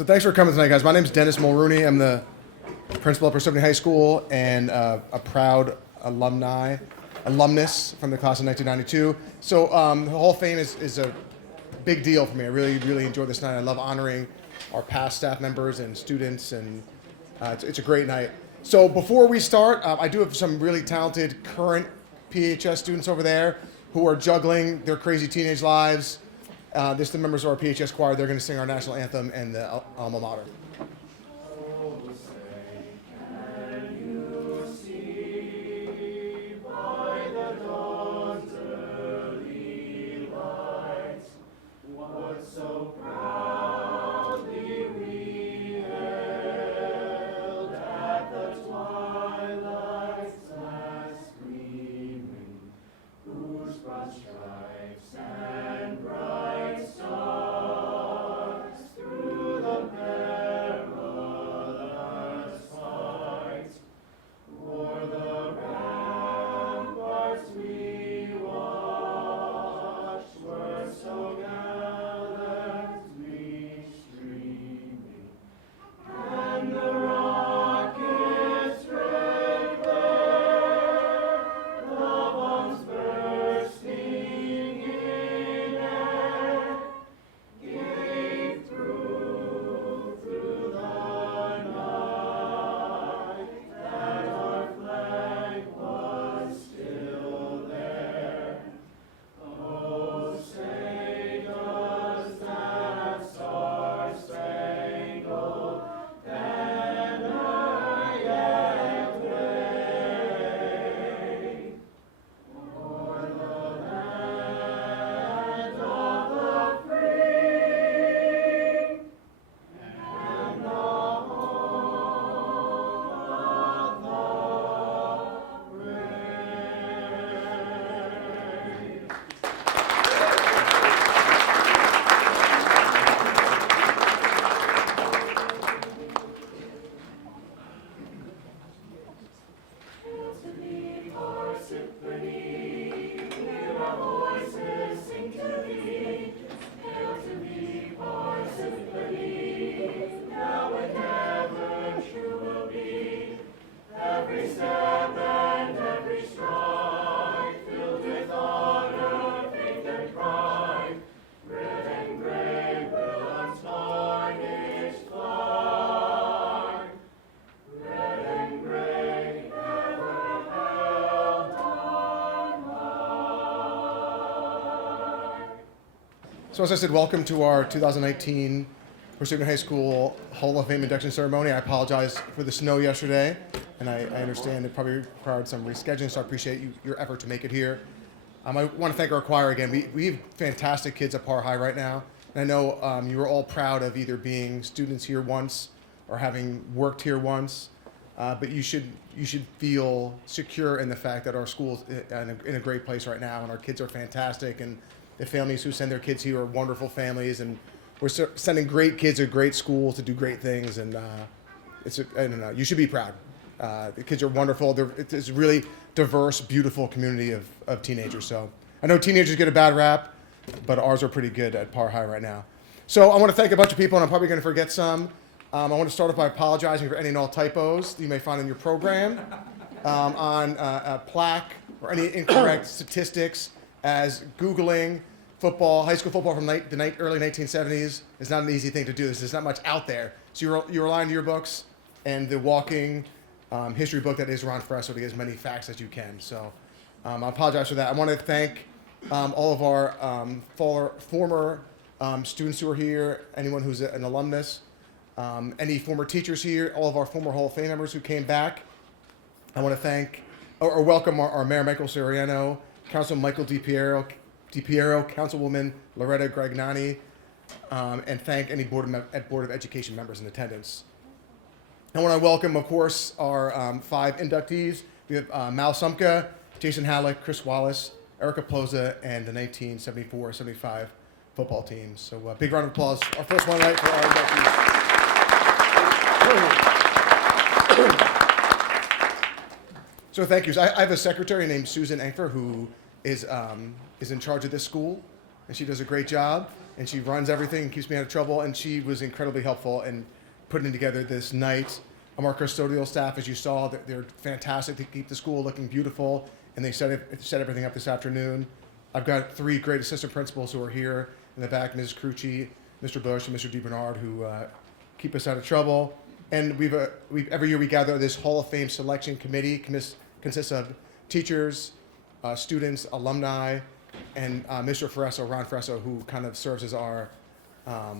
So thanks for coming tonight, guys. My name is Dennis Mulrooney. I'm the principal at Parsippany High School and a proud alumnus from the class of 1992. So the Hall of Fame is a big deal for me. I really enjoy this night. I love honoring our past staff members and students, and it's a great night. So before we start, I do have some really talented current PHS students over there who are juggling their crazy teenage lives. This is the members of our PHS choir. They're going to sing our national anthem and the alma mater. So as I said, welcome to our 2019 Parsippany High School Hall of Fame induction ceremony. I apologize for the snow yesterday, and I understand it probably required some rescheduling, so I appreciate your effort to make it here. I want to thank our choir again. We have fantastic kids at Par High right now, and I know you are all proud of either being students here once or having worked here once, but you should feel secure in the fact that our school is in a great place right now, and our kids are fantastic, and the families who send their kids here are wonderful families, and we're sending great kids to great schools to do great things, and I don't know, you should be proud. The kids are wonderful. It's a really diverse, beautiful community of teenagers. So I know teenagers get a bad rap, but ours are pretty good at Par High right now. So I want to thank a bunch of people, and I'm probably going to forget some. I want to start off by apologizing for any and all typos that you may find in your program on a plaque or any incorrect statistics, as Googling high school football from the early 1970s is not an easy thing to do. There's not much out there. So you rely on your books and the walking history book that is Ron Fresso to get as many facts as you can. So I apologize for that. I want to thank all of our former students who are here, anyone who's an alumnus, any former teachers here, all of our former Hall of Fame members who came back. I want to thank or welcome our Mayor Michael Soriano, Councilman Michael DiPiero, Councilwoman Loretta Gragnani, and thank any Board of Education members in attendance. I want to welcome, of course, our 5 inductees. We have Mal Sumka, Jason Halleck, Chris Wallace, Erica Ploza, and the 1974-75 football team. So big round of applause. Our first one tonight for our inductees. So thank you. So I have a secretary named Susan Anka who is in charge of this school, and she does a great job. and she runs everything and keeps me out of trouble, and she was incredibly helpful in putting together this night. Our custodial staff, as you saw, they're fantastic. They keep the school looking beautiful, and they set everything up this afternoon. I've got 3 great assistant principals who are here in the back, Mrs. Crucci, Mr. Bush, and Mr. DeBernard, who keep us out of trouble. And every year we gather this Hall of Fame selection committee, consists of teachers, students, alumni, and Mr. Ron Fresso, who kind of serves as our, I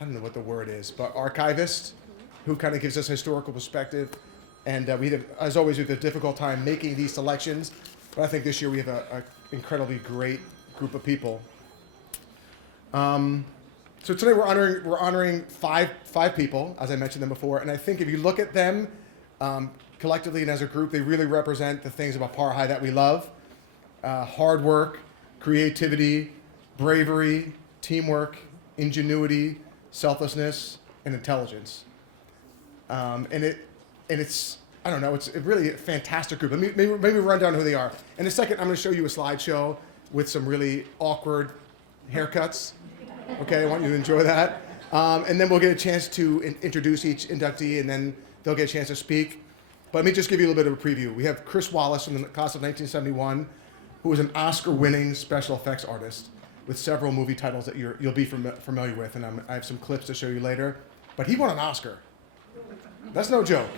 don't know what the word is, but archivist, who kind of gives us a historical perspective. And as always, we have a difficult time making these selections, but I think this year we have an incredibly great group of people. So today we're honoring five people, as I mentioned them before, and I think if you look at them collectively and as a group, they really represent the things about Par High that we love: hard work, creativity, bravery, teamwork, ingenuity, selflessness, and intelligence. It's I don't know, it's really a fantastic group. Maybe run down who they are. In a second, I'm going to show you a slideshow with some really awkward haircuts. Okay, I want you to enjoy that. And then we'll get a chance to introduce each inductee, and then they'll get a chance to speak. But let me just give you a little bit of a preview. We have Chris Wallace from the class of 1971, who is an Oscar-winning special effects artist with several movie titles that you'll be familiar with, and I have some clips to show you later. But he won an Oscar. That's no joke.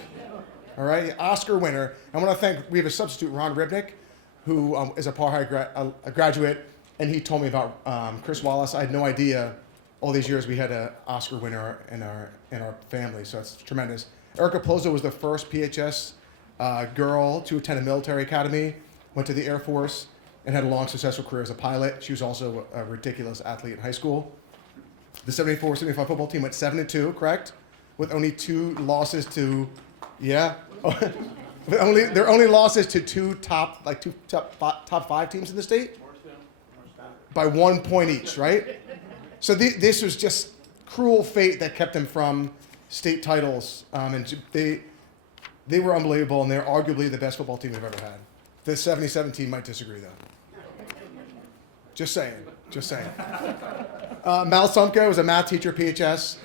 All right, Oscar winner. I want to thank, we have a substitute, Ron Ribnick, who is a Par High graduate, and he told me about Chris Wallace. I had no idea all these years we had an Oscar winner in our family, so it's tremendous. Erica Pozo was the first PHS girl to attend a military academy, went to the Air Force, and had a long, successful career as a pilot. She was also a ridiculous athlete in high school. The 74-75 football team went 7-2, correct? With only 2 losses to, yeah. Their only losses to two top 5 teams in the state by 1 point each, right? So this was just cruel fate that kept them from state titles, and they were unbelievable, and they're arguably the best football team we've ever had. The 77 team might disagree, though. Just saying. Mal Sumka was a math teacher at PHS,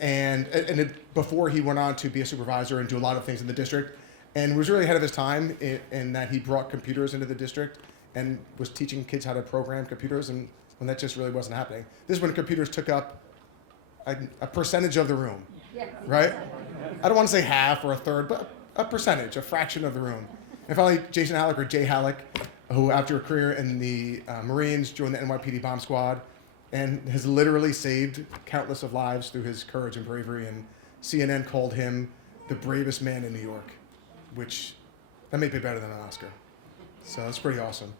and before he went on to be a supervisor and do a lot of things in the district, and was really ahead of his time in that he brought computers into the district and was teaching kids how to program computers, and when that just really wasn't happening. This is when computers took up a percentage of the room, right? I don't want to say half or a third, but a percentage, a fraction of the room. And finally, Jason Halleck, or Jay Halleck, who after a career in the Marines joined the NYPD bomb squad and has literally saved countless of lives through his courage and bravery. And CNN called him the bravest man in New York, which that may be better than an Oscar. So that's pretty awesome.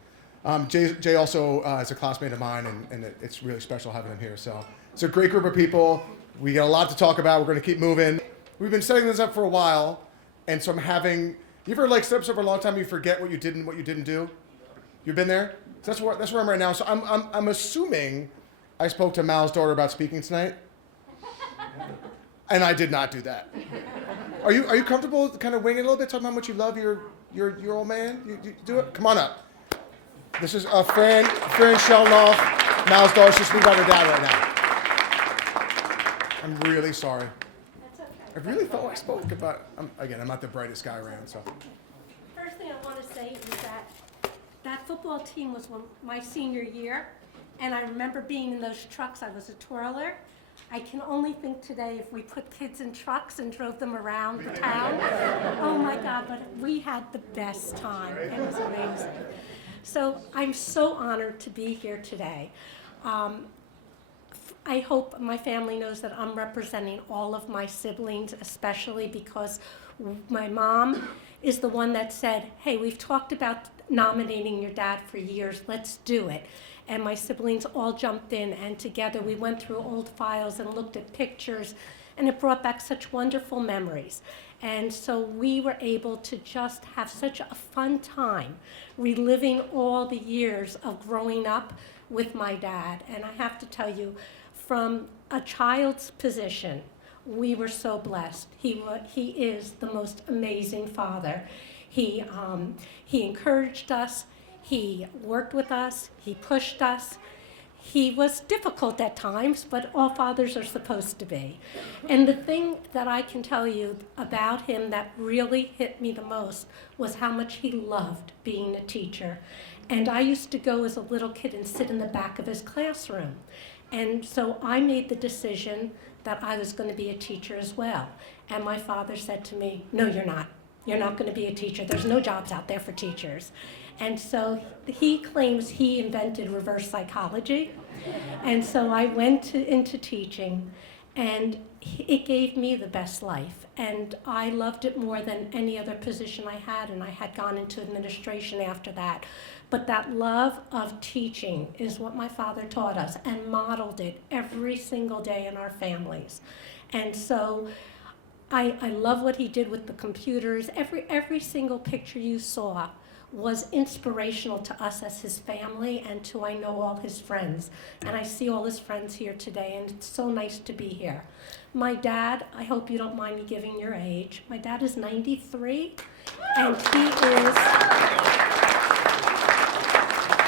Jay also is a classmate of mine, and it's really special having him here. So it's a great group of people. We got a lot to talk about. We're going to keep moving. We've been setting this up for a while, and so you ever set up stuff for a long time and you forget what you did and what you didn't do? You've been there? So that's where I'm right now. So I'm assuming I spoke to Mal's daughter about speaking tonight, and I did not do that. Are you comfortable kind of winging a little bit, talking about how much you love your old man? You do it? Come on up. This is Fran Shelnoff, Mal's daughter. She's speaking about her dad right now. I'm really sorry. That's okay. I really thought I spoke about. I'm not the brightest guy around, so. First thing I want to say is that football team was my senior year, and I remember being in those trucks. I was a twirler. I can only think today if we put kids in trucks and drove them around the town. Oh my God, but we had the best time. It was amazing. So I'm so honored to be here today. I hope my family knows that I'm representing all of my siblings, especially because my mom is the one that said, hey, we've talked about nominating your dad for years, let's do it. And my siblings all jumped in, and together we went through old files and looked at pictures, and it brought back such wonderful memories. And so we were able to just have such a fun time reliving all the years of growing up with my dad. And I have to tell you, from a child's position, we were so blessed. He is the most amazing father. He encouraged us. He worked with us. He pushed us. he was difficult at times, but all fathers are supposed to be. And the thing that I can tell you about him that really hit me the most was how much he loved being a teacher. And I used to go as a little kid and sit in the back of his classroom. And so I made the decision that I was going to be a teacher as well. And my father said to me, "No, you're not. You're not going to be a teacher. There's no jobs out there for teachers." And so he claims he invented reverse psychology. And so I went into teaching, and it gave me the best life. And I loved it more than any other position I had, and I had gone into administration after that. But that love of teaching is what my father taught us and modeled it every single day in our families. And so I love what he did with the computers. Every single picture you saw was inspirational to us as his family and to, I know, all his friends. And I see all his friends here today, and it's so nice to be here. My dad, I hope you don't mind me giving your age. My dad is 93, and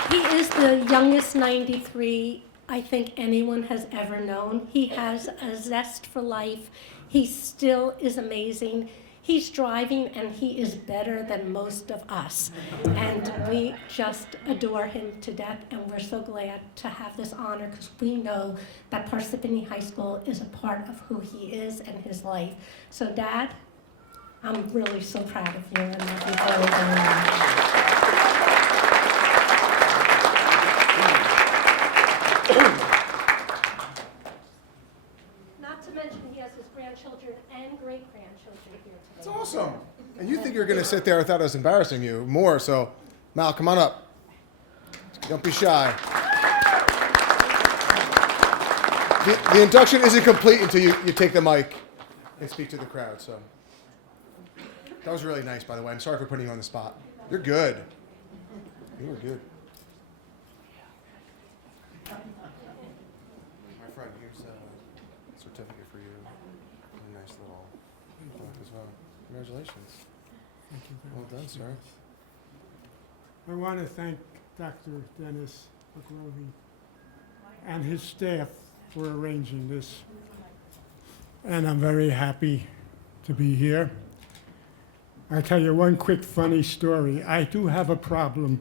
he is the youngest 93 I think anyone has ever known. He has a zest for life. He still is amazing. He's driving, and he is better than most of us. And we just adore him to death, and we're so glad to have this honor because we know that Parsippany High School is a part of who he is and his life. So, Dad, I'm really so proud of you and love you very, very much. Not to mention he has his grandchildren and great-grandchildren here today. That's awesome. And you think you're going to sit there? I thought I was embarrassing you more. So, Mal, come on up. Don't be shy. The induction isn't complete until you take the mic and speak to the crowd. So, that was really nice, by the way. I'm sorry for putting you on the spot. You're good. You were good. My friend, here's a certificate for you. A nice little plaque as well. Congratulations. Thank you very Well much. done, sir. I want to thank Dr. Dennis McGrovey and his staff for arranging this. And I'm very happy to be here. I'll tell you one quick funny story. I do have a problem,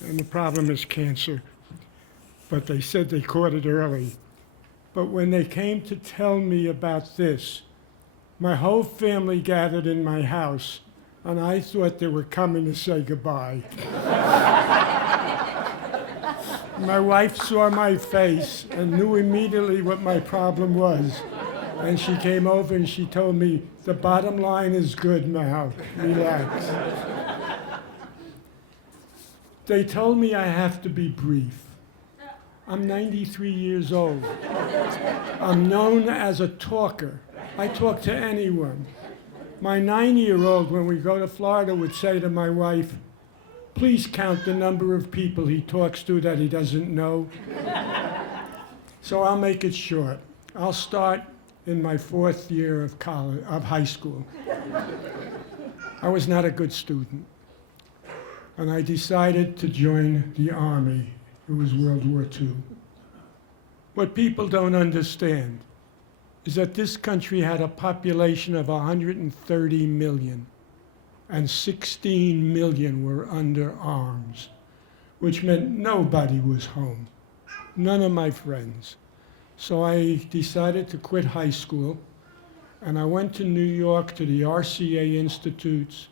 and the problem is cancer. But they said they caught it early. But when they came to tell me about this, my whole family gathered in my house, and I thought they were coming to say goodbye. My wife saw my face and knew immediately what my problem was. And she came over and she told me, "The bottom line is good now. Relax." They told me I have to be brief. I'm 93 years old. I'm known as a talker. I talk to anyone. My 9-year-old, when we go to Florida, would say to my wife, "Please count the number of people he talks to that he doesn't know." So I'll make it short. I'll start in my 4th year of high school. I was not a good student, and I decided to join the Army. It was World War II. What people don't understand is that this country had a population of 130 million, and 16 million were under arms, which meant nobody was home, none of my friends. So I decided to quit high school, and I went to New York to the RCA Institutes.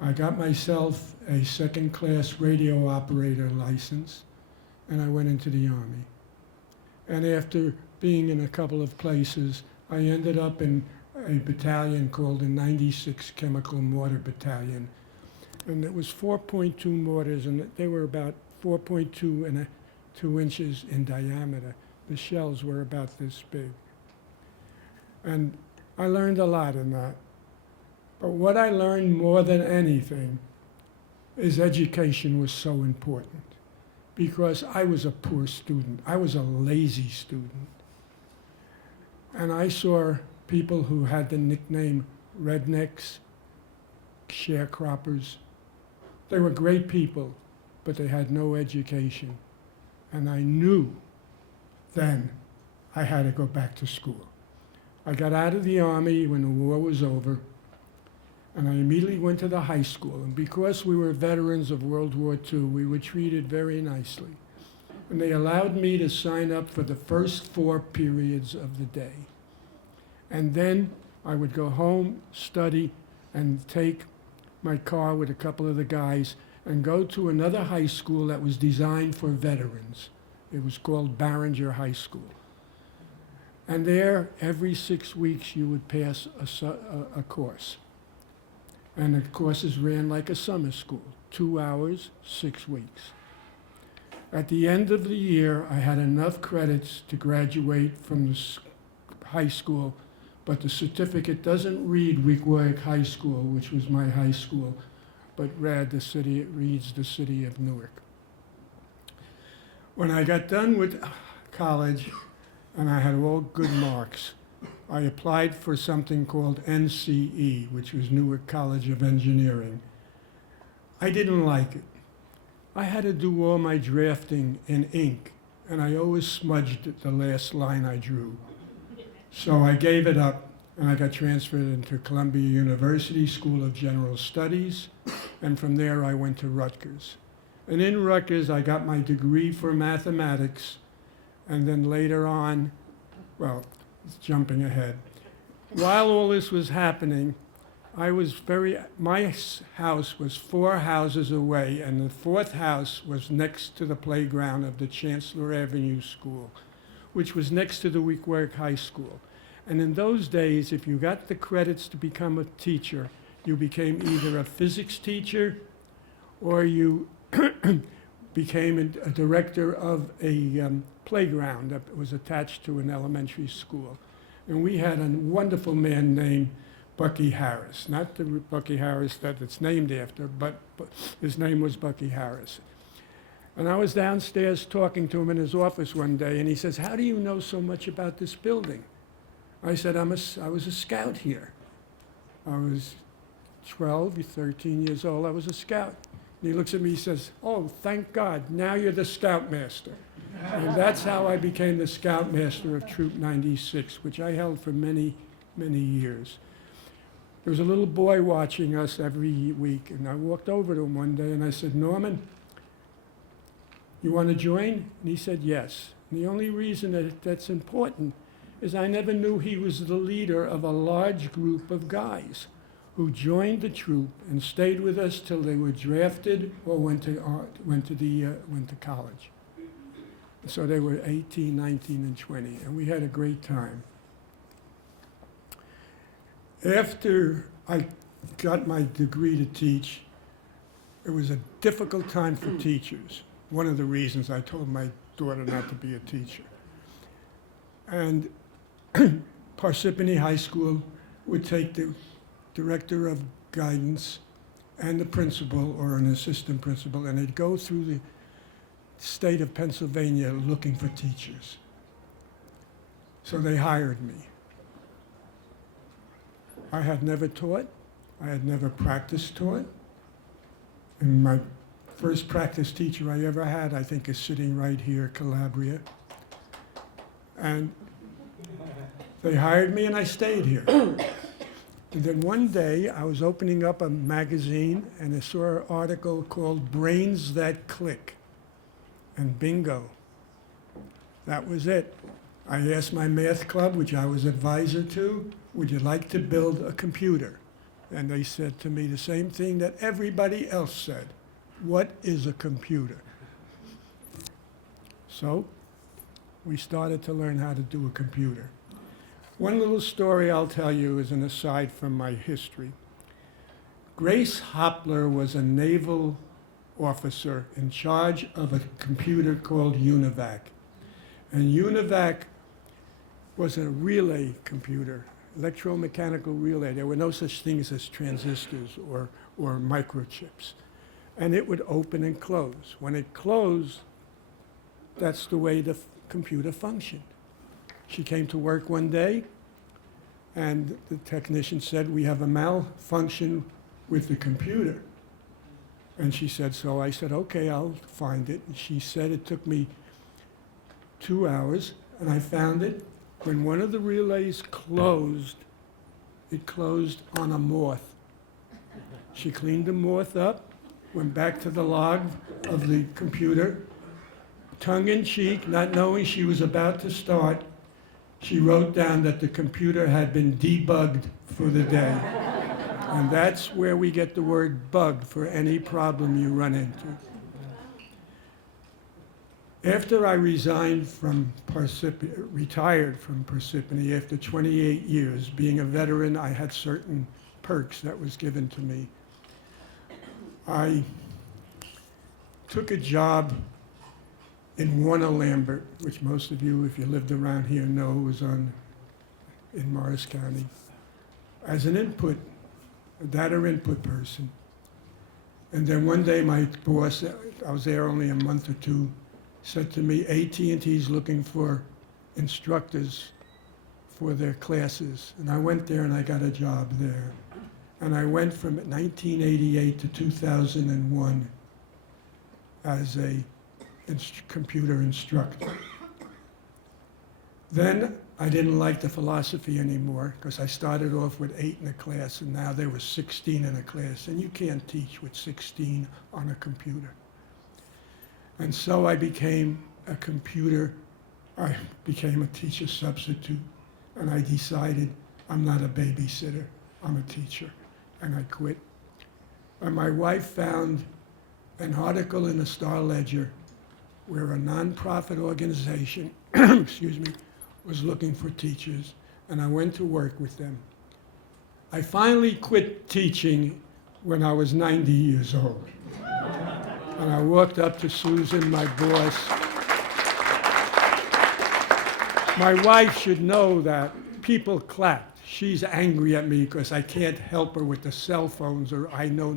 I got myself a second-class radio operator license, and I went into the Army. And after being in a couple of places, I ended up in a battalion called the 96 Chemical Mortar Battalion. And it was 4.2 mortars, and they were about 4.2 and 2 inches in diameter. The shells were about this big. And I learned a lot in that. But what I learned more than anything is education was so important, because I was a poor student. I was a lazy student. And I saw people who had the nickname rednecks, sharecroppers. They were great people, but they had no education. And I knew then I had to go back to school. I got out of the Army when the war was over, and I immediately went to the high school. And because we were veterans of World War II, we were treated very nicely. And they allowed me to sign up for the first 4 periods of the day. And then I would go home, study, and take my car with a couple of the guys and go to another high school that was designed for veterans. It was called Barringer High School. And there, every 6 weeks, you would pass a course. And the courses ran like a summer school, 2 hours, 6 weeks. At the end of the year, I had enough credits to graduate from the high school, but the certificate doesn't read Weequahic High School, which was my high school, but it reads the city of Newark. When I got done with college, and I had all good marks, I applied for something called NCE, which was Newark College of Engineering. I didn't like it. I had to do all my drafting in ink, and I always smudged the last line I drew. So I gave it up, and I got transferred into Columbia University School of General Studies, and from there I went to Rutgers. And in Rutgers, I got my degree for mathematics, and then later on, well, jumping ahead. While all this was happening, my house was 4 houses away, and the 4th house was next to the playground of the Chancellor Avenue School, which was next to the Weequahic High School. And in those days, if you got the credits to become a teacher, you became either a physics teacher or you became a director of a playground that was attached to an elementary school. And we had a wonderful man named Bucky Harris, not the Bucky Harris that it's named after, but his name was Bucky Harris. And I was downstairs talking to him in his office one day, and he says, "How do you know so much about this building?" I said, I was a scout here. I was 12, 13 years old. I was a scout. And he looks at me, he says, "Oh, thank God, now you're the scoutmaster." And that's how I became the scoutmaster of Troop 96, which I held for many, many years. There was a little boy watching us every week, and I walked over to him one day and I said, "Norman, you want to join?" And he said yes. And the only reason that's important is I never knew he was the leader of a large group of guys who joined the troop and stayed with us till they were drafted or went to college. So they were 18, 19, and 20, and we had a great time. After I got my degree to teach, it was a difficult time for teachers. One of the reasons I told my daughter not to be a teacher. And Parsippany High School would take the director of guidance and the principal or an assistant principal, and they'd go through the state of Pennsylvania looking for teachers. So they hired me. I had never taught. I had never practiced taught. And my first practice teacher I ever had, I think, is sitting right here, Calabria. And they hired me and I stayed here. And then one day I was opening up a magazine and I saw an article called Brains That Click. And bingo, that was it. I asked my math club, which I was advisor to, "Would you like to build a computer?" And they said to me the same thing that everybody else said: "What is a computer?" So we started to learn how to do a computer. One little story I'll tell you is an aside from my history. Grace Hopler was a naval officer in charge of a computer called UNIVAC. And UNIVAC was a relay computer, electromechanical relay. There were no such things as transistors or microchips. And it would open and close. When it closed, that's the way the computer functioned. She came to work one day, and the technician said, "We have a malfunction with the computer." And she said, so I said, "Okay, I'll find it." And she said it took me 2 hours, and I found it when one of the relays closed. It closed on a moth. She cleaned the moth up, went back to the log of the computer, tongue in cheek, not knowing she was about to start, she wrote down that the computer had been debugged for the day. And that's where we get the word bug for any problem you run into. After I retired from Parsippany after 28 years, being a veteran, I had certain perks that was given to me. I took a job in Warner-Lambert, which most of you, if you lived around here, know was in Morris County, as an a data input person. And then one day my boss, I was there only a month or two, said to me, AT&T's looking for instructors for their classes. And I went there and I got a job there. And I went from 1988 to 2001 as a computer instructor. Then I didn't like the philosophy anymore because I started off with 8 in a class and now there were 16 in a class. And you can't teach with 16 on a computer. And so I became a teacher substitute, and I decided I'm not a babysitter, I'm a teacher, and I quit. And my wife found an article in the Star Ledger where a nonprofit organization, excuse me, was looking for teachers, and I went to work with them. I finally quit teaching when I was 90 years old. And I walked up to Susan, my boss. My wife should know that people clapped. She's angry at me because I can't help her with the cell phones, or I know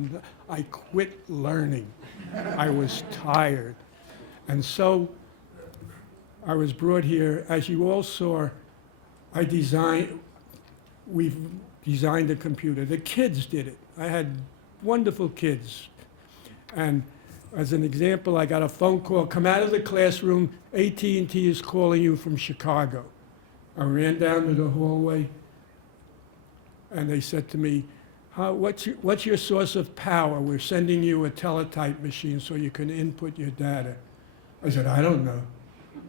I quit learning. I was tired. And so I was brought here. As you all saw, we've designed a computer. The kids did it. I had wonderful kids. And as an example, I got a phone call, come out of the classroom, AT&T is calling you from Chicago. I ran down to the hallway, and they said to me, what's your source of power? We're sending you a teletype machine so you can input your data. I said, I don't know.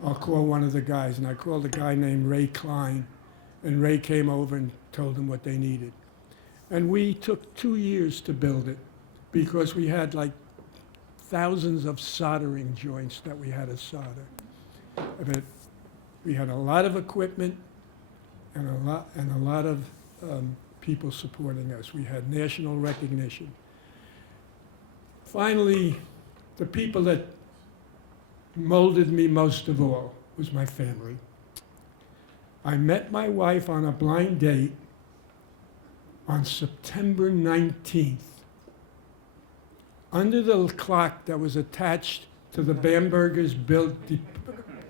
I'll call one of the guys. And I called a guy named Ray Klein, and Ray came over and told them what they needed. And we took 2 years to build it because we had like thousands of soldering joints that we had to solder. But we had a lot of equipment and a lot of people supporting us. We had national recognition. Finally, the people that molded me most of all was my family. I met my wife on a blind date on September 19th. Under the clock that was attached to the Bamberger's building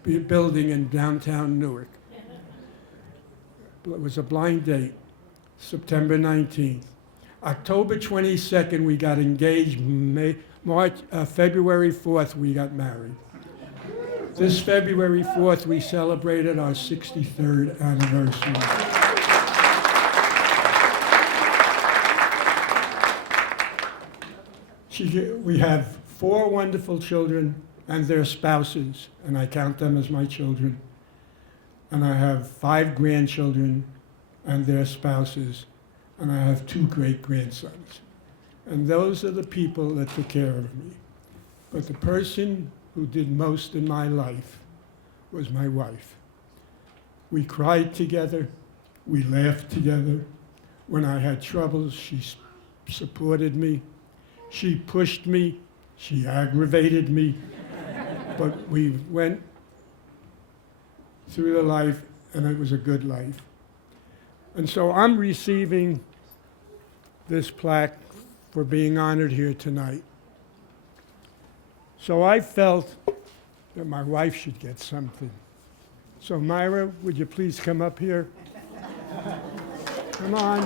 in downtown Newark. It was a blind date, September 19th. October 22nd, we got engaged. February 4th, we got married. This February 4th, we celebrated our 63rd anniversary. We have 4 wonderful children and their spouses, and I count them as my children. And I have 5 grandchildren and their spouses, and I have 2 great-grandsons. And those are the people that took care of me. But the person who did most in my life was my wife. We cried together, we laughed together. When I had troubles, she supported me. She pushed me, she aggravated me, but we went through the life, and it was a good life. And so I'm receiving this plaque for being honored here tonight. So I felt that my wife should get something. So Myra, would you please come up here? Come on.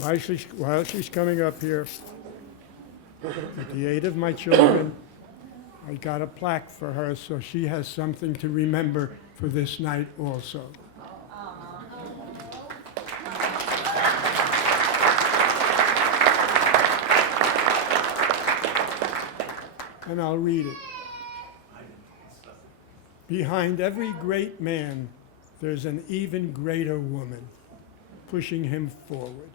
While she's coming up here, with the aid of my children, I got a plaque for her so she has something to remember for this night also. And I'll read it. Behind every great man, there's an even greater woman pushing him forward.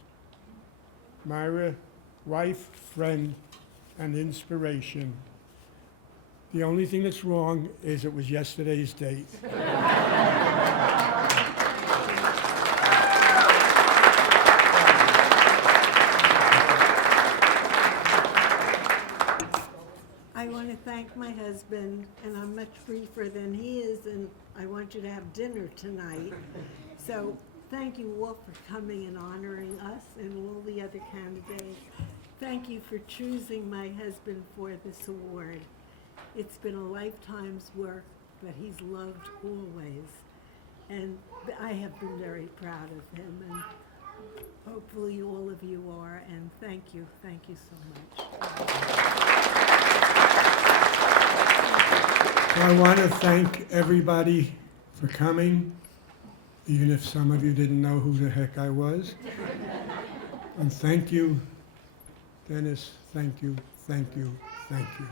Myra, wife, friend, and inspiration. The only thing that's wrong is it was yesterday's date. I want to thank my husband, and I'm much briefer than he is, and I want you to have dinner tonight. So thank you all for coming and honoring us and all the other candidates. Thank you for choosing my husband for this award. It's been a lifetime's work that he's loved always, and I have been very proud of him, and hopefully all of you are, and thank you so much. I want to thank everybody for coming, even if some of you didn't know who the heck I was. And thank you, Dennis, thank you, thank you, thank you.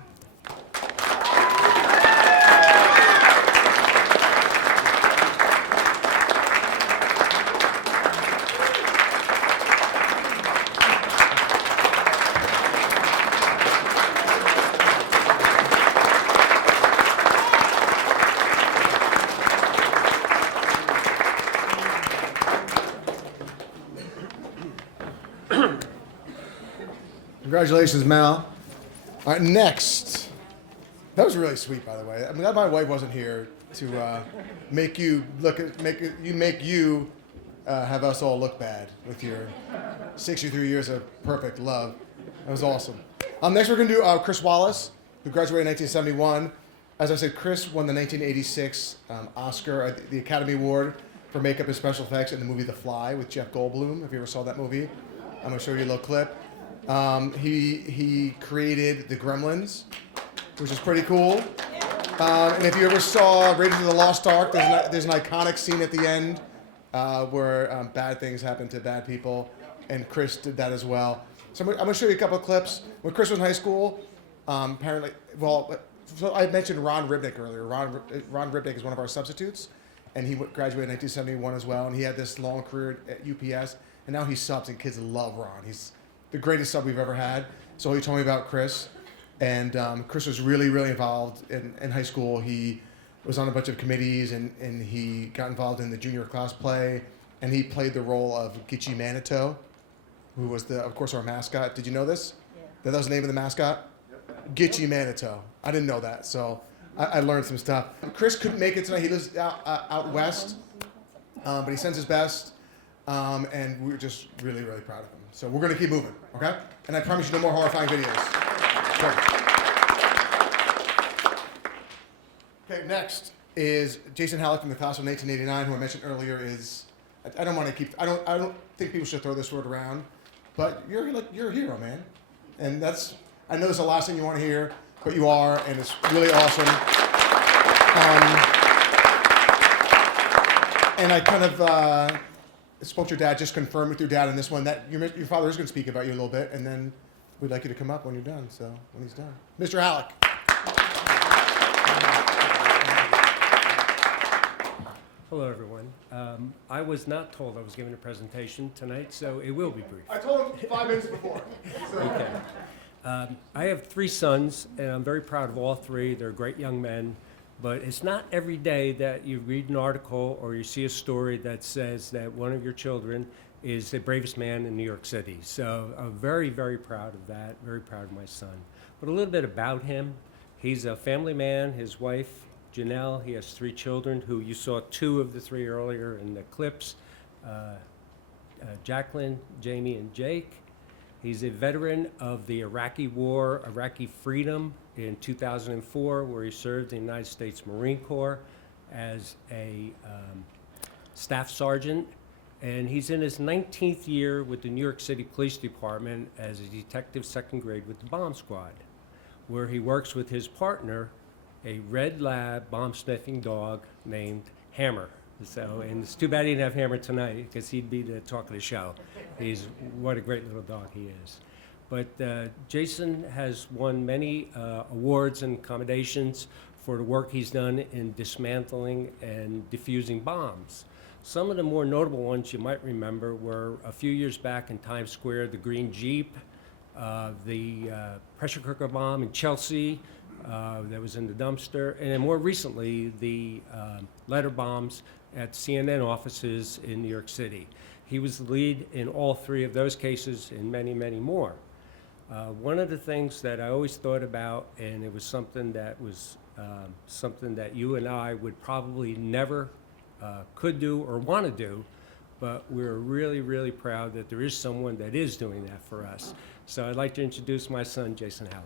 Congratulations, Mal. All right, next. That was really sweet, by the way. I'm glad my wife wasn't here to make you have us all look bad with your 63 years of perfect love. That was awesome. Next, we're going to do Chris Wallace, who graduated in 1971. As I said, Chris won the 1986 Oscar, the Academy Award for makeup and special effects in the movie The Fly with Jeff Goldblum. If you ever saw that movie, I'm going to show you a little clip. He created the Gremlins, which is pretty cool. And if you ever saw Raiders of the Lost Ark, there's an iconic scene at the end where bad things happen to bad people, and Chris did that as well. So I'm going to show you a couple of clips. When Chris was in high school, apparently, so I mentioned Ron Ribnick earlier. Ron Ribnick is one of our substitutes, and he graduated in 1971 as well, and he had this long career at UPS, and now he subs, and kids love Ron. He's the greatest sub we've ever had. So he told me about Chris, and Chris was really, really involved in high school. He was on a bunch of committees, and he got involved in the junior class play, and he played the role of Gitchy Manito, who was, of course, our mascot. Did you know this? Yeah. That was the name of the mascot? Yep. Gitchy Manito. I didn't know that, so I learned some stuff. Chris couldn't make it tonight. He lives out west, but he sends his best, and we're just really, really proud of him. So we're going to keep moving, okay? And I promise you no more horrifying videos. Okay, next is Jason Halleck from the class of 1989, who I mentioned earlier is, I don't think people should throw this word around, but you're a hero, man. And I know it's the last thing you want to hear, but you are, and it's really awesome. And I kind of spoke to your dad, just confirmed with your dad on this one that your father is going to speak about you a little bit, and then we'd like you to come up when you're done, so when he's done. Mr. Halleck. Hello, everyone. I was not told I was giving a presentation tonight, so it will be brief. I told him 5 minutes before. So. Okay. I have 3 sons, and I'm very proud of all 3. They're great young men, but it's not every day that you read an article or you see a story that says that one of your children is the bravest man in New York City. So I'm very, very proud of that, very proud of my son. But a little bit about him. He's a family man. His wife, Janelle, he has 3 children who you saw 2 of the 3 earlier in the clips, Jacqueline, Jamie, and Jake. He's a veteran of the Iraqi War, Iraqi Freedom in 2004, where he served in the United States Marine Corps as a staff sergeant. And he's in his 19th year with the New York City Police Department as a detective second grade with the Bomb Squad, where he works with his partner, a red lab bomb-sniffing dog named Hammer. So, and it's too bad he didn't have Hammer tonight, because he'd be the talk of the show. What a great little dog he is. But Jason has won many awards and commendations for the work he's done in dismantling and defusing bombs. Some of the more notable ones you might remember were a few years back in Times Square, the green Jeep, the pressure cooker bomb in Chelsea that was in the dumpster, and then more recently, the letter bombs at CNN offices in New York City. He was the lead in all three of those cases and many, many more. One of the things that I always thought about, and it was something that you and I would probably never could do or want to do, but we're really, really proud that there is someone that is doing that for us. So I'd like to introduce my son, Jason Halleck.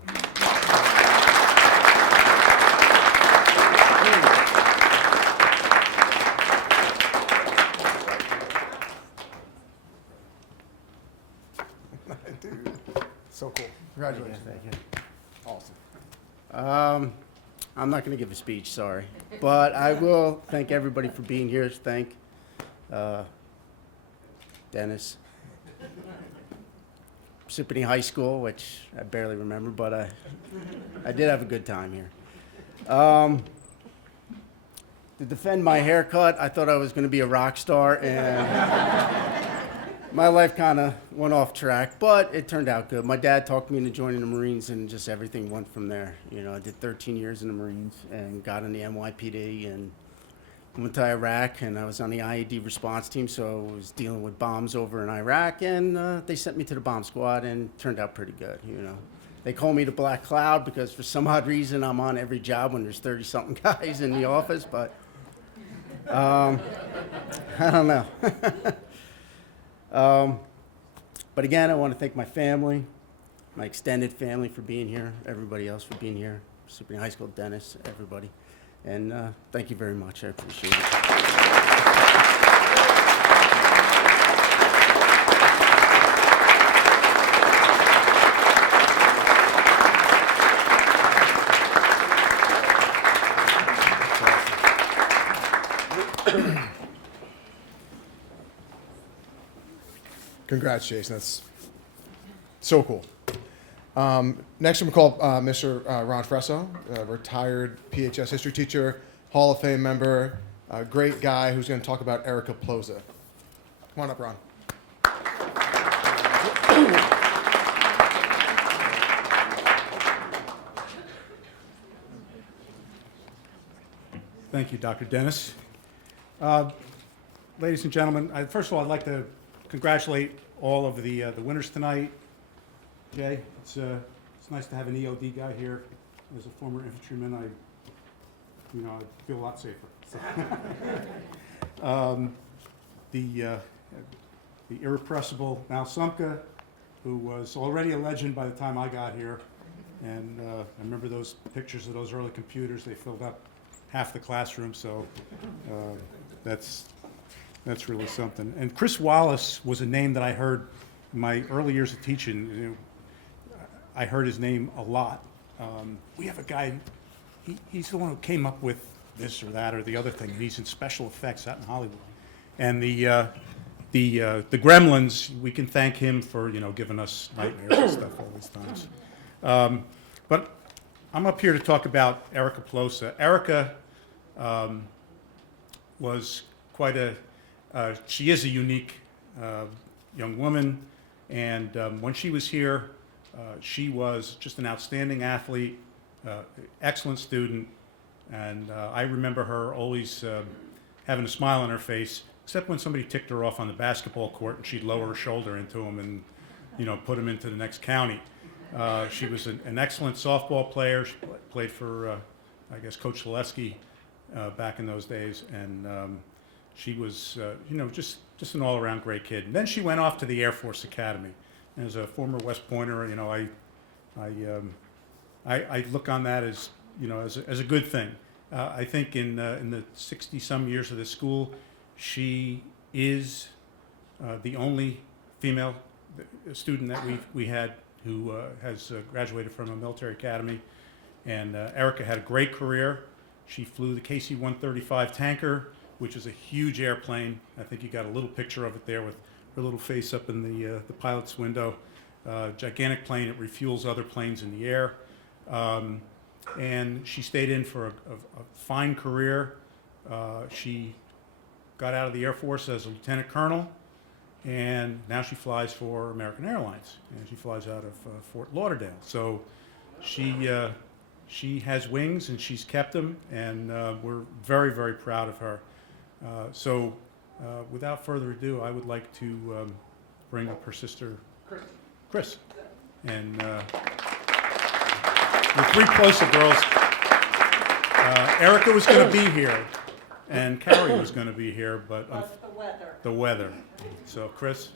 Dude, so cool. Congratulations. Thank you. Awesome. I'm not going to give a speech, sorry. But I will thank everybody for being here. Thank Dennis. Parsippany High School, which I barely remember, but I did have a good time here. To defend my haircut, I thought I was going to be a rock star, and my life kind of went off track, but it turned out good. My dad talked me into joining the Marines, and just everything went from there. You know, I did 13 years in the Marines and got in the NYPD and went to Iraq, and I was on the IED response team, so I was dealing with bombs over in Iraq, and they sent me to the bomb squad, and it turned out pretty good, you know. They call me the Black Cloud because for some odd reason I'm on every job when there's 30-something guys in the office, but I don't know. But again, I want to thank my family, my extended family for being here, everybody else for being here, Parsippany High School, Dennis, everybody. And thank you very much. I appreciate it. Congrats, Jason. That's so cool. Next, I'm going to call Mr. Ron Fresso, retired PHS history teacher, Hall of Fame member, a great guy who's going to talk about Erica Ploza. Come on up, Ron. Thank you, Dr. Dennis. Ladies and gentlemen, first of all, I'd like to congratulate all of the winners tonight. Jay, it's nice to have an EOD guy here. As a former infantryman, I feel a lot safer. The irrepressible Mal Sumka, who was already a legend by the time I got here, and I remember those pictures of those early computers. They filled up half the classroom, so that's really something. And Chris Wallace was a name that I heard in my early years of teaching. You know, I heard his name a lot. We have a guy, he's the one who came up with this or that or the other thing. He's in special effects out in Hollywood. And the Gremlins, we can thank him for, giving us nightmares and stuff all these times. But I'm up here to talk about Erica Ploza. Erica was quite she is a unique young woman, and when she was here, she was just an outstanding athlete, excellent student, and I remember her always having a smile on her face, except when somebody ticked her off on the basketball court and she'd lower her shoulder into him and put him into the next county. She was an excellent softball player. She played for, I guess, Coach Zaleski back in those days, and she was, just an all-around great kid. And then she went off to the Air Force Academy. And as a former West Pointer, I look on that as, as a good thing. I think in the 60-some years of this school, she is the only female student that we had who has graduated from a military academy. And Erica had a great career. She flew the KC-135 tanker, which is a huge airplane. I think you got a little picture of it there with her little face up in the pilot's window. Gigantic plane. It refuels other planes in the air. And she stayed in for a fine career. She got out of the Air Force as a lieutenant colonel, and now she flies for American Airlines, and she flies out of Fort Lauderdale. So she has wings, and she's kept them, and we're very, very proud of her. So without further ado, I would like to bring up her sister, Chris. And the three closer girls, Erica was going to be here, and Carrie was going to be here, but the weather. So, Chris,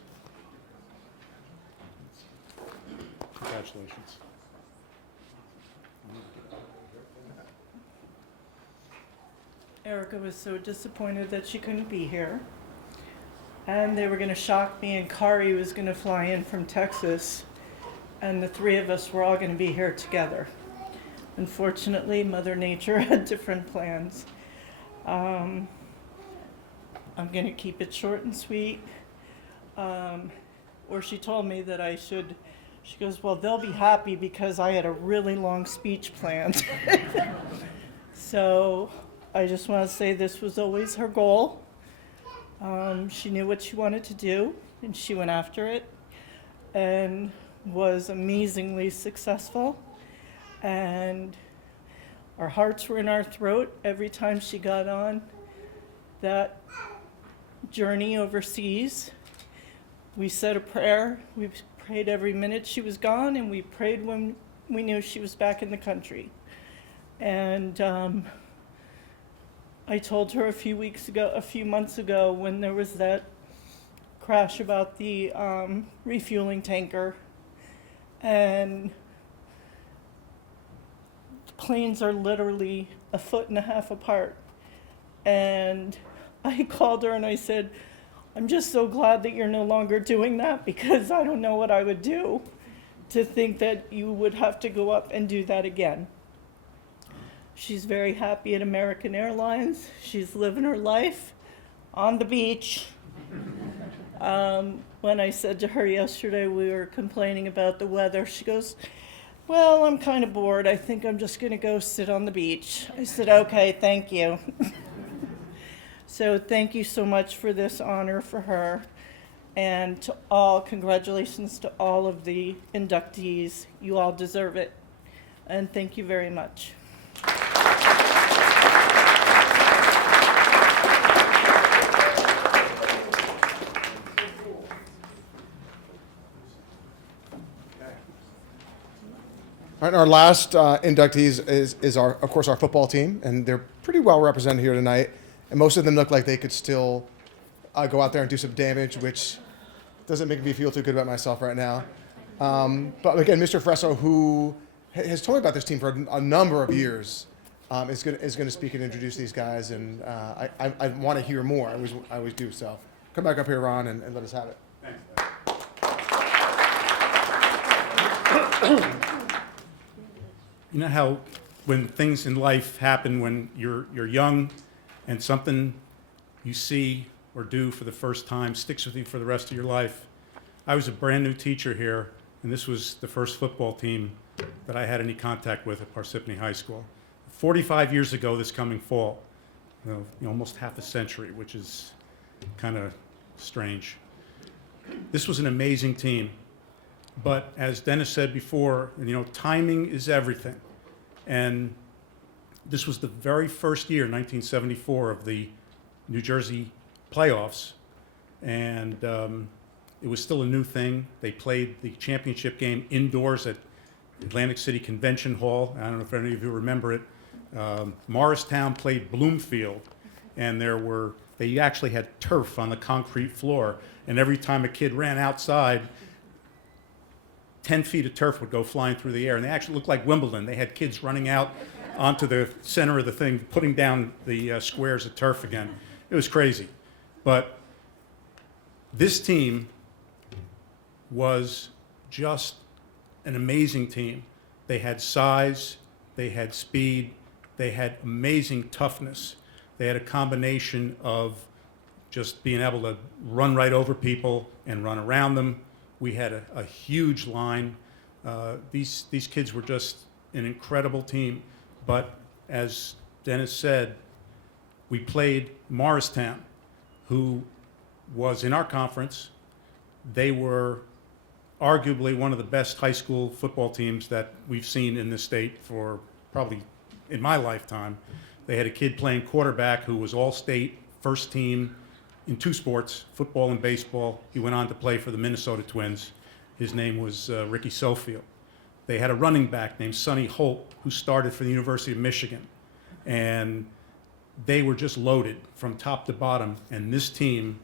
congratulations. Erica was so disappointed that she couldn't be here. And they were going to shock me, and Kari was going to fly in from Texas, and the three of us were all going to be here together. Unfortunately, Mother Nature had different plans. I'm going to keep it short and sweet. Or she told me that I should, she goes, well, they'll be happy because I had a really long speech planned. So I just want to say this was always her goal. She knew what she wanted to do, and she went after it, and was amazingly successful. And our hearts were in our throat every time she got on that journey overseas. We said a prayer. We prayed every minute she was gone, and we prayed when we knew she was back in the country. And I told her a few months ago, when there was that crash about the refueling tanker, and planes are literally 1.5 feet apart. And I called her and I said, I'm just so glad that you're no longer doing that, because I don't know what I would do to think that you would have to go up and do that again. She's very happy at American Airlines. She's living her life on the beach. When I said to her yesterday, we were complaining about the weather, she goes, well, I'm kind of bored. I think I'm just going to go sit on the beach. I said, okay, thank you. So thank you so much for this honor for her. And to all, congratulations to all of the inductees. You all deserve it. And thank you very much. All right, our last inductees is our, of course, our football team, and they're pretty well represented here tonight. And most of them look like they could still go out there and do some damage, which doesn't make me feel too good about myself right now. But again, Mr. Fresso, who has told me about this team for a number of years, is going to speak and introduce these guys, and I want to hear more. I always do. So come back up here, Ron, and let us have it. Thanks. You know how when things in life happen when you're young, and something you see or do for the first time sticks with you for the rest of your life. I was a brand new teacher here, and this was the first football team that I had any contact with at Parsippany High School. 45 years ago this coming fall, almost half a century, which is kind of strange. This was an amazing team, but as Dennis said before, timing is everything. And this was the very first year, 1974, of the New Jersey playoffs, and it was still a new thing. They played the championship game indoors at Atlantic City Convention Hall. I don't know if any of you remember it. Morristown played Bloomfield, and they actually had turf on the concrete floor, and every time a kid ran outside, 10 feet of turf would go flying through the air, and they actually looked like Wimbledon. They had kids running out onto the center of the thing, putting down the squares of turf again. It was crazy. But This team was just an amazing team. They had size, they had speed, they had amazing toughness. They had a combination of just being able to run right over people and run around them. We had a huge line. These kids were just an incredible team. But as Dennis said, we played Morristown, who was in our conference. They were arguably one of the best high school football teams that we've seen in this state for probably in my lifetime. They had a kid playing quarterback who was all-state, first team in 2 sports, football and baseball. He went on to play for the Minnesota Twins. His name was Ricky Sofield. They had a running back named Sonny Holt who started for the University of Michigan. And they were just loaded from top to bottom. And this team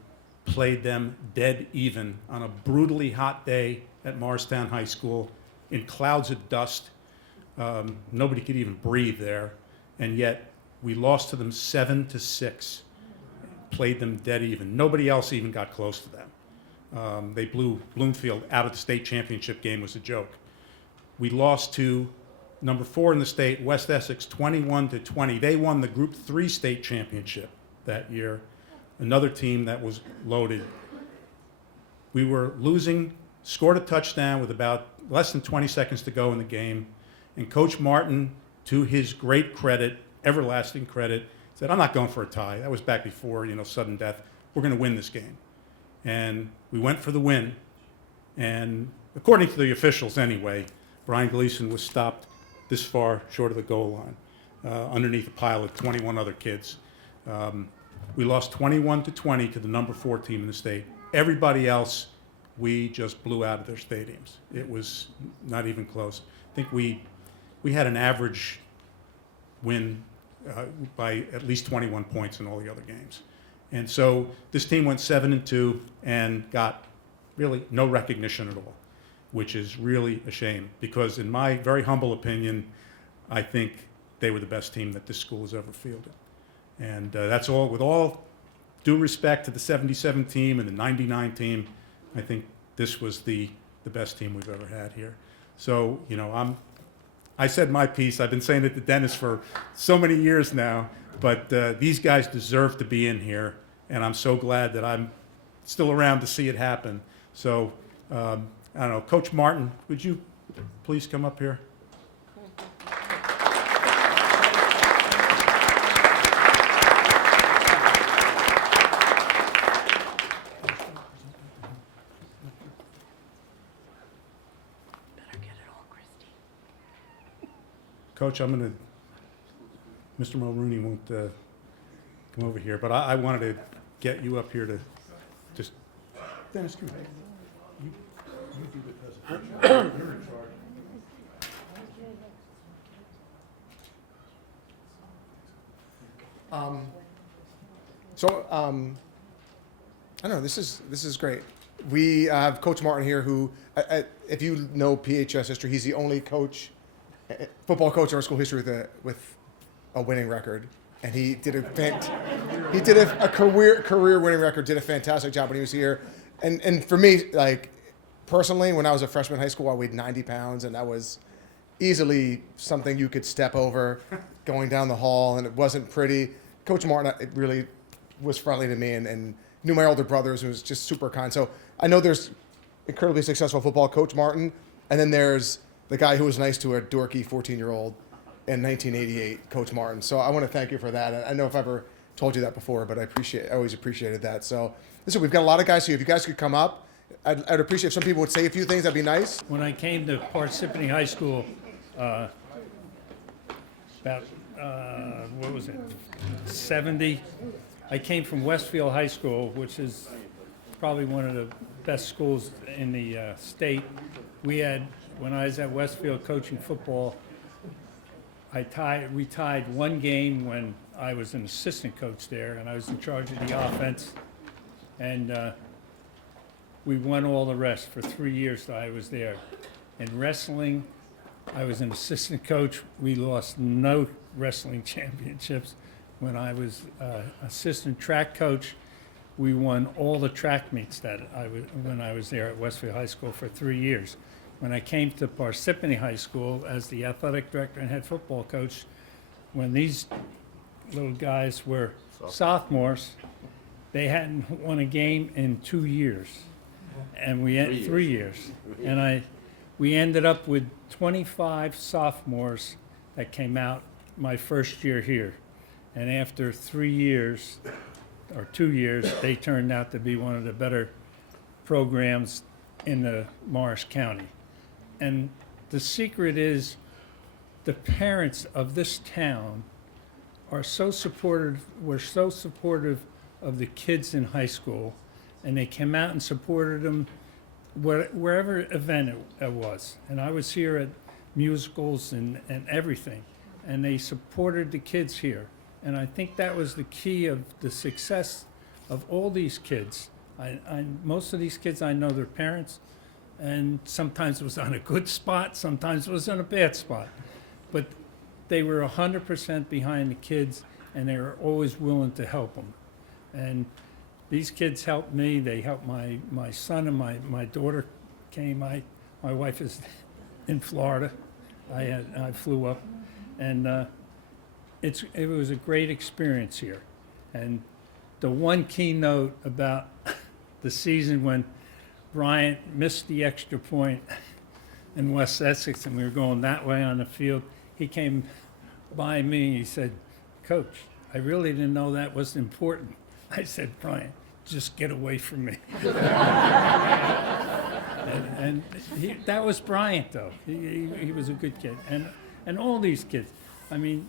played them dead even on a brutally hot day at Morristown High School in clouds of dust. Nobody could even breathe there. And yet we lost to them 7-6. Played them dead even. Nobody else even got close to them. They blew Bloomfield out of the state championship game. Was a joke. We lost to number 4 in the state, West Essex, 21-20. They won the Group 3 state championship that year. Another team that was loaded. We were losing, scored a touchdown with about less than 20 seconds to go in the game. And Coach Martin, to his great credit, everlasting credit, said, I'm not going for a tie. That was back before, sudden death. We're going to win this game. And we went for the win. And according to the officials anyway, Brian Gleason was stopped this far short of the goal line, underneath a pile of 21 other kids. We lost 21-20 to the number 4 team in the state. Everybody else, we just blew out of their stadiums. It was not even close. I think we had an average win by at least 21 points in all the other games. And so this team went 7-2 and got really no recognition at all, which is really a shame because in my very humble opinion, I think they were the best team that this school has ever fielded. And that's all, with all due respect to the 77 team and the 99 team, I think this was the best team we've ever had here. So, I said my piece. I've been saying it to Dennis for so many years now, but these guys deserve to be in here, and I'm so glad that I'm still around to see it happen. So, I don't know, Coach Martin, would you please come up here? Coach, Mr. Mulrooney won't come over here, but I wanted to get you up here to just, Dennis, come here. You do the presentation. You're in charge. I don't know, this is great. We have Coach Martin here who, if you know PHS history, he's the only football coach in our school history with a winning record, and he did a career winning record. Did a fantastic job when he was here, and for me, like personally, when I was a freshman in high school, I weighed 90 pounds, and that was easily something you could step over going down the hall, and it wasn't pretty. Coach Martin really was friendly to me, and knew my older brothers, and was just super kind. So I know there's incredibly successful football Coach Martin, and then there's the guy who was nice to a dorky 14-year-old in 1988, Coach Martin. So I want to thank you for that. I know if I ever told you that before, but I always appreciated that. So listen, we've got a lot of guys here. If you guys could come up, I'd appreciate if some people would say a few things. That'd be nice. When I came to Parsippany High School, about, 70, I came from Westfield High School, which is probably one of the best schools in the state. We had, when I was at Westfield coaching football, we tied one game when I was an assistant coach there, and I was in charge of the offense. And we won all the rest for 3 years that I was there. In wrestling, I was an assistant coach. We lost no wrestling championships. When I was assistant track coach, we won all the track meets that when I was there at Westfield High School for 3 years. When I came to Parsippany High School as the athletic director and head football coach, when these little guys were sophomores, they hadn't won a game in 2 years, and we had 3 years, and we ended up with 25 sophomores that came out my first year here, and after 3 years or 2 years, they turned out to be one of the better programs in the Morris County. And the secret is the parents of this town are so supportive, were so supportive of the kids in high school, and they came out and supported them wherever event it was. And I was here at musicals and everything, and they supported the kids here. And I think that was the key of the success of all these kids. Most of these kids, I know their parents, and sometimes it was on a good spot, sometimes it was on a bad spot. But they were 100% behind the kids, and they were always willing to help them. And these kids helped me. They helped my son, and my daughter came. My wife is in Florida. I flew up, and it was a great experience here. And the one keynote about the season when Bryant missed the extra point in West Essex, and we were going that way on the field, he came by me and he said, "Coach, I really didn't know that was important." I said, "Bryant, just get away from me." That was Bryant, though. He was a good kid. And all these kids, I mean,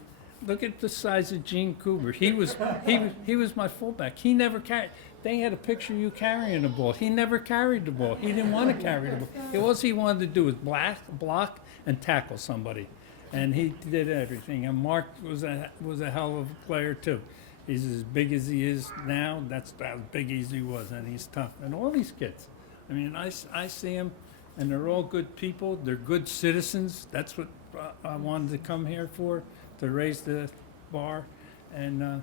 look at the size of Gene Cooper. He was my fullback. He never carried. They had a picture of you carrying the ball. He never carried the ball. He didn't want to carry the ball. All he wanted to do was block and tackle somebody, and he did everything. And Mark was a hell of a player too. He's as big as he is now. That's as big as he was, and he's tough. And all these kids, I mean, I see them, and they're all good people. They're good citizens. That's what I wanted to come here for, to raise the bar. And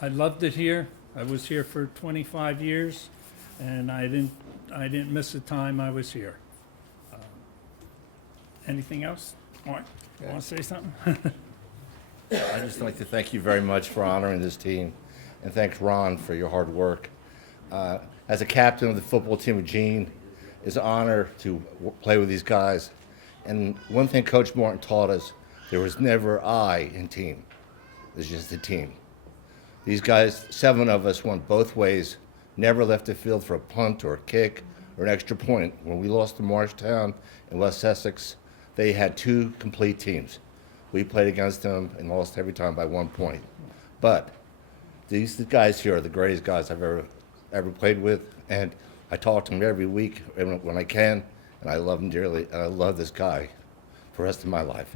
I loved it here. I was here for 25 years, and I didn't miss a time I was here. Anything else? Mark, you want to say something? I'd just like to thank you very much for honoring this team, and thanks Ron for your hard work. As a captain of the football team with Gene, it's an honor to play with these guys. And one thing Coach Martin taught us, there was never I in team. It was just a team. These guys, 7 of us went both ways, never left the field for a punt or a kick or an extra point. When we lost to Marshtown and West Essex, they had 2 complete teams. We played against them and lost every time by 1 point. But these guys here are the greatest guys I've ever played with, and I talk to them every week when I can, and I love them dearly, and I love this guy for the rest of my life.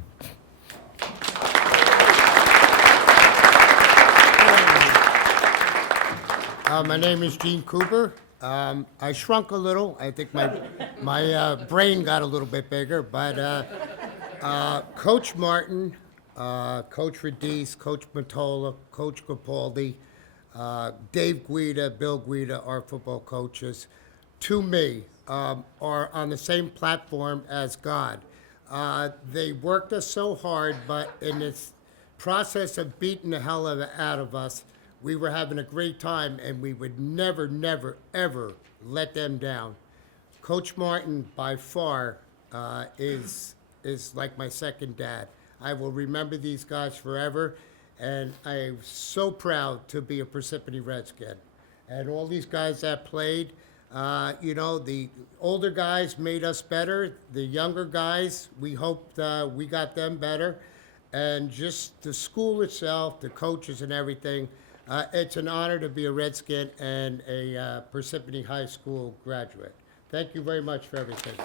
My name is Gene Cooper. I shrunk a little. I think my brain got a little bit bigger, but Coach Martin, Coach Radice, Coach Matola, Coach Capaldi, Dave Guida, Bill Guida, our football coaches, to me, are on the same platform as God. They worked us so hard, but in this process of beating the hell out of us, we were having a great time, and we would never, never, ever let them down. Coach Martin, by far, is like my second dad. I will remember these guys forever, and I'm so proud to be a Parsippany Redskin. And all these guys that played, the older guys made us better. The younger guys, we hoped we got them better. And just the school itself, the coaches and everything, it's an honor to be a Redskin and a Parsippany High School graduate. Thank you very much for everything.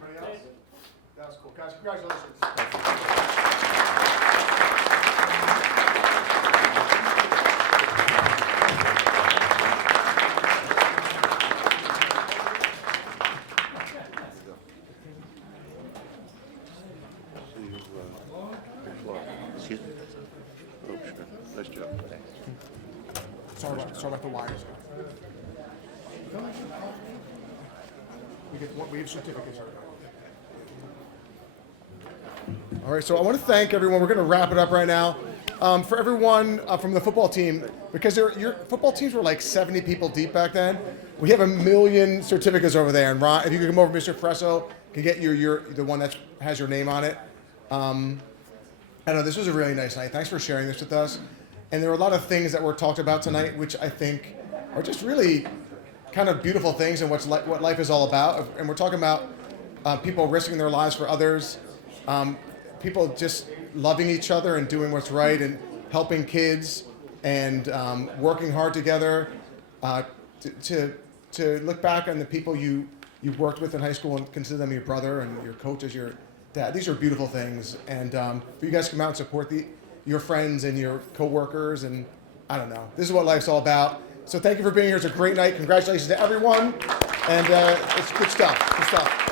Anybody else? That was cool. Guys, congratulations. Nice job. Sorry about the wires. We have certificates. All right, so I want to thank everyone. We're going to wrap it up right now. For everyone from the football team, because your football teams were like 70 people deep back then. We have 1 million certificates over there, and Ron, if you could come over, Mr. Fresso, can get the one that has your name on it. I don't know, this was a really nice night. Thanks for sharing this with us. And there were a lot of things that were talked about tonight, which I think are just really kind of beautiful things and what life is all about. And we're talking about people risking their lives for others, people just loving each other and doing what's right and helping kids and working hard together to look back on the people you worked with in high school and consider them your brother and your coach as your dad. These are beautiful things. And for you guys to come out and support your friends and your coworkers, and I don't know. This is what life's all about. So thank you for being here. It's a great night. Congratulations to everyone. And it's good stuff. Good stuff.